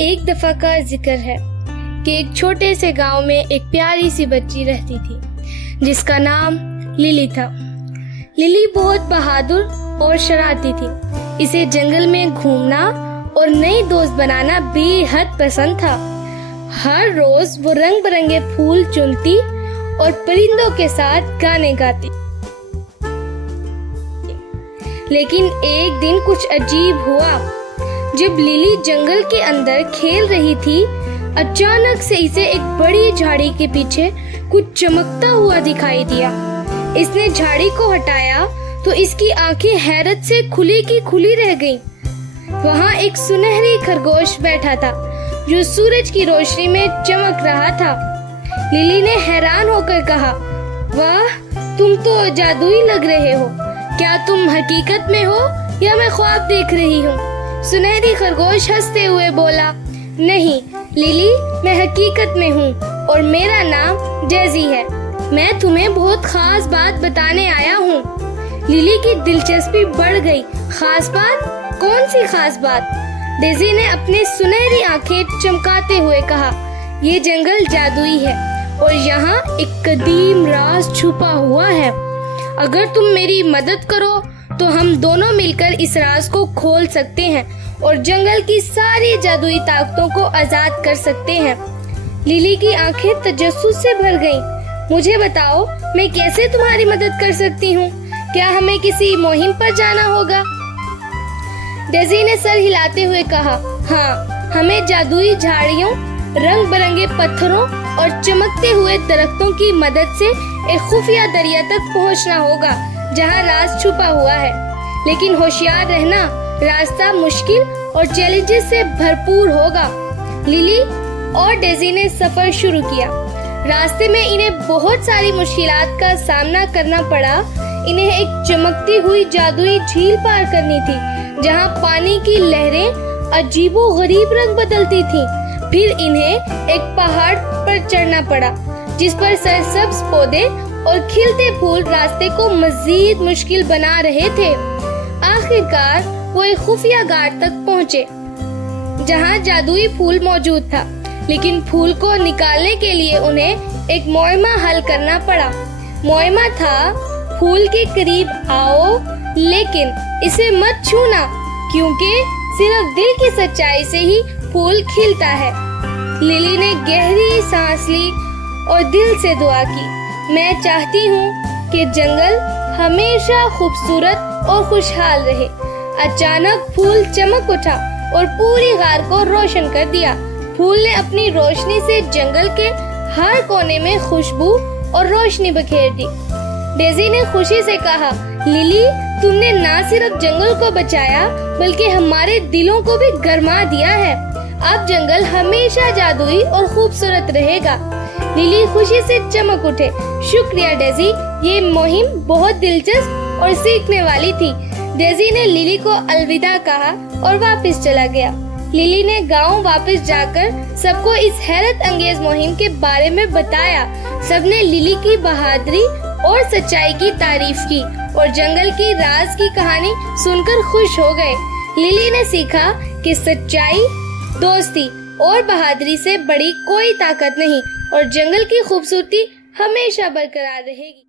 एक दफा का जिक्र है कि एक छोटे से गांव में एक प्यारी सी बच्ची रहती थी जिसका नाम लिली था। लिली बहुत बहादुर और शरारती थी। इसे जंगल में घूमना और नए दोस्त बनाना बेहद पसंद था। हर रोज वो रंग बिरंगे फूल चुनती और परिंदों के साथ गाने गाती। लेकिन एक दिन कुछ अजीब हुआ। जब लिली जंगल के अंदर खेल रही थी, अचानक से इसे एक बड़ी झाड़ी के पीछे कुछ चमकता हुआ दिखाई दिया। इसने झाड़ी को हटाया तो इसकी आंखें हैरत से खुली की खुली रह गईं। वहाँ एक सुनहरी खरगोश बैठा था जो सूरज की रोशनी में चमक रहा था। लिली ने हैरान होकर कहा, वाह, तुम तो जादुई लग रहे हो। क्या तुम हकीकत में हो या मैं ख्वाब देख रही हूँ? सुनहरी खरगोश हंसते हुए बोला, नहीं लिली, मैं हकीकत में हूँ और मेरा नाम डेजी है। मैं तुम्हें बहुत खास बात बताने आया हूँ। लिली की दिलचस्पी बढ़ गई। खास बात? कौन सी खास बात? डेजी ने अपनी सुनहरी आंखें चमकाते हुए कहा, ये जंगल जादुई है और यहाँ एक कदीम राज छुपा हुआ है। अगर तुम मेरी मदद करो तो हम दोनों मिलकर इस राज को खोल सकते हैं और जंगल की सारी जादुई ताकतों को आजाद कर सकते हैं। लिली की आंखें तजस्सुस से भर गईं। मुझे बताओ, मैं कैसे तुम्हारी मदद कर सकती हूँ? क्या हमें किसी मुहिम पर जाना होगा? डेजी ने सर हिलाते हुए कहा, हाँ, हमें जादुई झाड़ियों, रंग बिरंगे पत्थरों और चमकते हुए दरख्तों की मदद से एक खुफिया दरिया तक पहुँचना होगा जहाँ राज छुपा हुआ है। लेकिन होशियार रहना, रास्ता मुश्किल और चैलेंजेस से भरपूर होगा। लिली और डेजी ने सफर शुरू किया। रास्ते में इन्हें बहुत सारी मुश्किलात का सामना करना पड़ा। इन्हें एक चमकती हुई जादुई झील पार करनी थी जहाँ पानी की लहरें अजीबो-गरीब रंग बदलती थीं। फिर इन्हें एक पहाड़ पर चढ़ना पड़ा जिस पर सरसब्ज पौधे और खिलते फूल रास्ते को मजीद मुश्किल बना रहे थे। आखिरकार वो एक खुफिया गाड़ तक पहुँचे जहाँ जादुई फूल मौजूद था। लेकिन फूल को निकालने के लिए उन्हें एक मुआयमा हल करना पड़ा। मुआयमा था, फूल के करीब आओ लेकिन इसे मत छूना, क्योंकि सिर्फ दिल की सच्चाई से ही फूल खिलता है। लिली ने गहरी सांस ली और दिल से दुआ की, मैं चाहती हूँ कि जंगल हमेशा खूबसूरत और खुशहाल रहे। अचानक फूल चमक उठा और पूरी गार को रोशन कर दिया। फूल ने अपनी रोशनी से जंगल के हर कोने में खुशबू और रोशनी बखेर दी। डेजी ने खुशी से कहा, लिली, तुमने न सिर्फ जंगल को बचाया बल्कि हमारे दिलों को भी गरमा दिया है। अब जंगल हमेशा जादुई और खूबसूरत रहेगा। लिली खुशी से चमक उठे। शुक्रिया डेजी, ये मुहिम बहुत दिलचस्प और सीखने वाली थी। डेजी ने लिली को अलविदा कहा और वापस चला गया। लिली ने गांव वापस जाकर सबको इस हैरत अंगेज मुहिम के बारे में बताया। सबने लिली की बहादुरी और सच्चाई की तारीफ की और जंगल की राज की कहानी सुनकर खुश हो गए। लिली ने सीखा कि सच्चाई, दोस्ती और बहादुरी से बड़ी कोई ताकत नहीं और जंगल की खूबसूरती हमेशा बरकरार रहेगी।